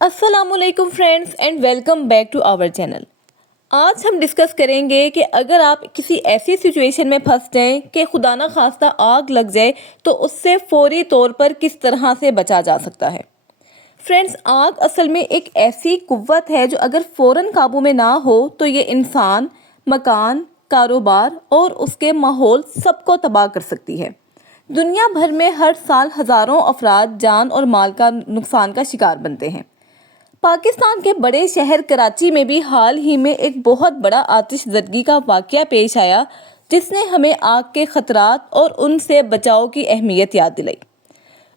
अस्सलाम वालेकुम friends and welcome back to our channel. आज हम डिस्कस करेंगे कि अगर आप किसी ऐसी सिचुएशन में फंस जाएं कि खुदा ना खास्ता आग लग जाए तो उससे फौरी तौर पर किस तरह से बचा जा सकता है। फ्रेंड्स, आग असल में एक ऐसी कुव्वत है जो अगर फ़ौरन काबू में ना हो तो ये इंसान, मकान, कारोबार और उसके माहौल सबको तबाह कर सकती है। दुनिया भर में हर साल हज़ारों अफराद जान और माल का नुकसान का शिकार बनते हैं। पाकिस्तान के बड़े शहर कराची में भी हाल ही में एक बहुत बड़ा आतिशज़दगी का वाक़या पेश आया जिसने हमें आग के ख़तरात और उनसे बचाव की अहमियत याद दिलाई।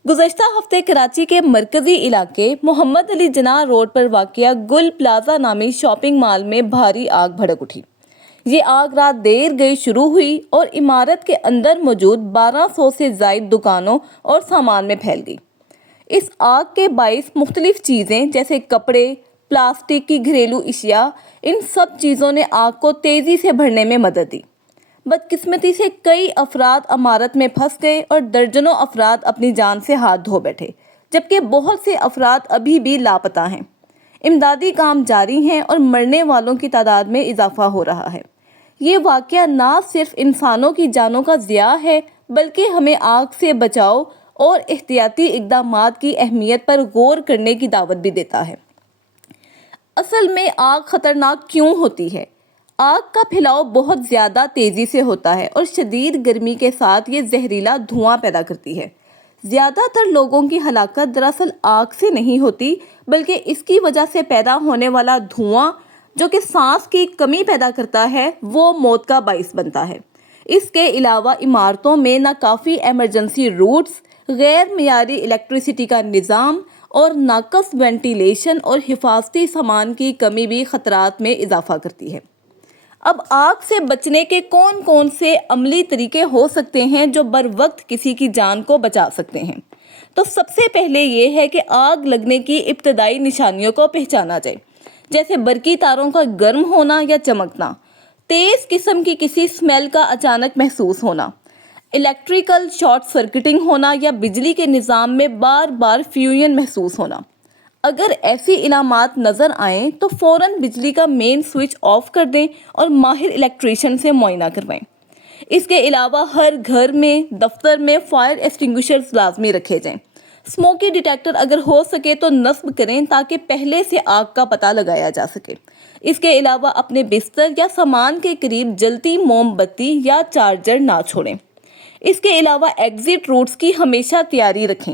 गुज़श्ता हफ्ते कराची के मरकज़ी इलाके मोहम्मद अली जनाह रोड पर वाक़या गुल प्लाजा नामी शॉपिंग मॉल में भारी आग भड़क उठी। ये आग रात देर गई शुरू हुई और इमारत के अंदर मौजूद 1200 से ज़ायद दुकानों और सामान में फैल गई। इस आग के बाइस मुख्तलिफ चीज़ें जैसे कपड़े, प्लास्टिक की घरेलू अशिया, इन सब चीज़ों ने आग को तेज़ी से बढ़ने में मदद दी। बदकिस्मती से कई अफराद इमारत में फंस गए और दर्जनों अफराद अपनी जान से हाथ धो बैठे, जबकि बहुत से अफराद अभी भी लापता हैं। इमदादी काम जारी हैं और मरने वालों की तादाद में इजाफा हो रहा है। ये वाक़या ना सिर्फ इंसानों की जानों का ज़िया है बल्कि हमें आग से बचाव और एहतियाती इक़दामात की अहमियत पर गौर करने की दावत भी देता है। असल में आग ख़तरनाक क्यों होती है? आग का फैलाव बहुत ज़्यादा तेज़ी से होता है और शदीद गर्मी के साथ ये जहरीला धुआं पैदा करती है। ज़्यादातर लोगों की हलाकत दरअसल आग से नहीं होती बल्कि इसकी वजह से पैदा होने वाला धुआं जो कि सांस की कमी पैदा करता है वो मौत का बाइस बनता है। इसके अलावा इमारतों में नाकाफ़ी एमरजेंसी रूट्स, गैर मियारी इलेक्ट्रिसिटी का निज़ाम और नाकस वेंटिलेशन और हिफाजती सामान की कमी भी ख़तरात में इजाफा करती है। अब आग से बचने के कौन कौन से अमली तरीके हो सकते हैं जो बर वक्त किसी की जान को बचा सकते हैं? तो सबसे पहले ये है कि आग लगने की इब्तदाई निशानियों को पहचाना जाए, जैसे बरकी तारों का गर्म होना या चमकना, तेज़ किस्म की किसी स्मेल का अचानक महसूस होना, इलेक्ट्रिकल शॉर्ट सर्किटिंग होना या बिजली के निज़ाम में बार बार फ्यूजन महसूस होना। अगर ऐसी इलामात नज़र आएँ तो फ़ौरन बिजली का मेन स्विच ऑफ कर दें और माहिर इलेक्ट्रीशियन से मुआयना करवाएं। इसके अलावा हर घर में, दफ्तर में फायर एक्सटिंग्विशर्स लाजमी रखे जाएं। स्मोकी डिटेक्टर अगर हो सके तो नस्ब करें ताकि पहले से आग का पता लगाया जा सके। इसके अलावा अपने बिस्तर या सामान के करीब जलती मोमबत्ती या चार्जर ना छोड़ें। इसके अलावा एग्जिट रूट्स की हमेशा तैयारी रखें।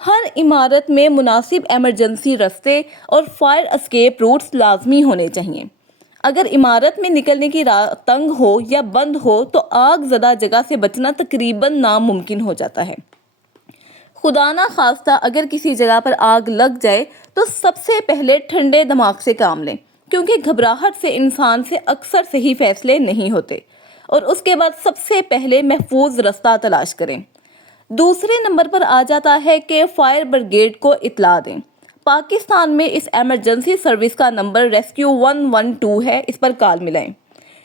हर इमारत में मुनासिब एमरजेंसी रास्ते और फायर एस्केप रूट्स लाजमी होने चाहिए। अगर इमारत में निकलने की राह तंग हो या बंद हो तो आग ज़दा जगह से बचना तकरीबन नामुमकिन हो जाता है। खुदा ना खास्ता अगर किसी जगह पर आग लग जाए तो सबसे पहले ठंडे दिमाग से काम लें, क्योंकि घबराहट से इंसान से अक्सर सही फैसले नहीं होते। और उसके बाद सबसे पहले महफूज रास्ता तलाश करें। दूसरे नंबर पर आ जाता है कि फायर ब्रिगेड को इत्तला दें। पाकिस्तान में इस एमरजेंसी सर्विस का नंबर रेस्क्यू 112 है, इस पर कॉल मिलाएं।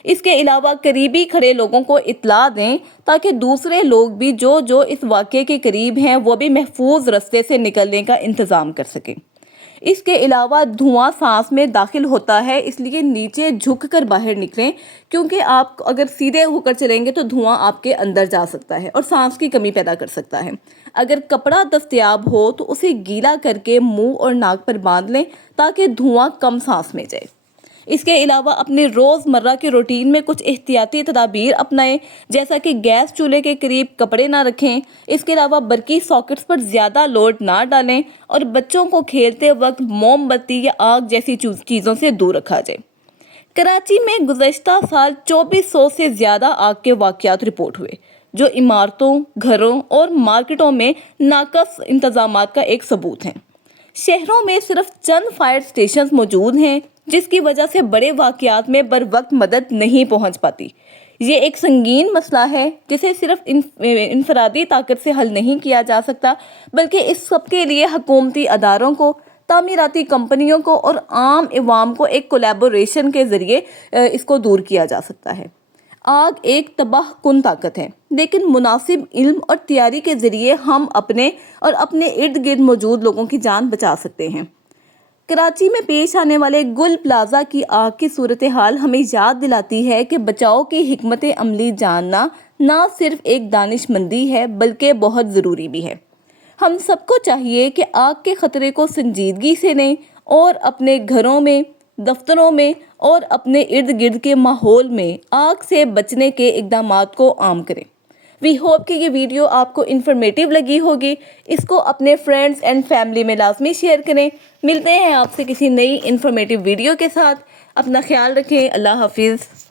इसके अलावा करीबी खड़े लोगों को इत्तला दें ताकि दूसरे लोग भी जो इस वाक़े के करीब हैं वो भी महफूज रास्ते से निकलने का इंतज़ाम कर सकें। इसके अलावा धुआं सांस में दाखिल होता है, इसलिए नीचे झुक कर बाहर निकलें, क्योंकि आप अगर सीधे होकर चलेंगे तो धुआं आपके अंदर जा सकता है और सांस की कमी पैदा कर सकता है। अगर कपड़ा दस्तयाब हो तो उसे गीला करके मुंह और नाक पर बांध लें ताकि धुआं कम सांस में जाए। इसके अलावा अपने रोज़मर्रा के रूटीन में कुछ एहतियाती तदाबीर अपनाएं, जैसा कि गैस चूल्हे के करीब कपड़े ना रखें। इसके अलावा बरकी सॉकेट्स पर ज़्यादा लोड ना डालें और बच्चों को खेलते वक्त मोमबत्ती या आग जैसी चीज़ों से दूर रखा जाए। कराची में गुज़श्ता साल 2400 से ज़्यादा आग के वाक़यात रिपोर्ट हुए, जो इमारतों, घरों और मार्केटों में नाकस इंतज़ामात का एक सबूत हैं। शहरों में सिर्फ चंद फायर स्टेशंस मौजूद हैं, जिसकी वजह से बड़े वाक़यात में बर वक्त मदद नहीं पहुंच पाती। ये एक संगीन मसला है जिसे सिर्फ इंफरादी ताकत से हल नहीं किया जा सकता, बल्कि इस सब के लिए हुकूमती अदारों को, तामीराती कंपनियों को और आम इवाम को एक कोलैबोरेशन के ज़रिए इसको दूर किया जा सकता है। आग एक तबाह कुन ताकत है, लेकिन मुनासिब इल्म और तैयारी के ज़रिए हम अपने और अपने इर्द गिर्द मौजूद लोगों की जान बचा सकते हैं। کراچی میں پیش آنے والے گل پلازا کی آگ کی صورتحال ہمیں یاد دلاتی ہے کہ بچاؤ کی حکمت عملی جاننا نہ صرف ایک دانش مندی ہے بلکہ بہت ضروری بھی ہے۔ ہم سب کو چاہیے کہ آگ کے خطرے کو سنجیدگی سے لیں اور اپنے گھروں میں، دفتروں میں اور اپنے ارد گرد کے ماحول میں آگ سے بچنے کے اقدامات کو عام کریں۔ وی ہوپ کہ یہ ویڈیو آپ کو انفارمیٹیو لگی ہوگی۔ اس کو اپنے فرینڈز اینڈ فیملی میں لازمی شیئر کریں۔ ملتے ہیں آپ سے کسی نئی انفارمیٹیو ویڈیو کے ساتھ۔ اپنا خیال رکھیں۔ اللہ حافظ۔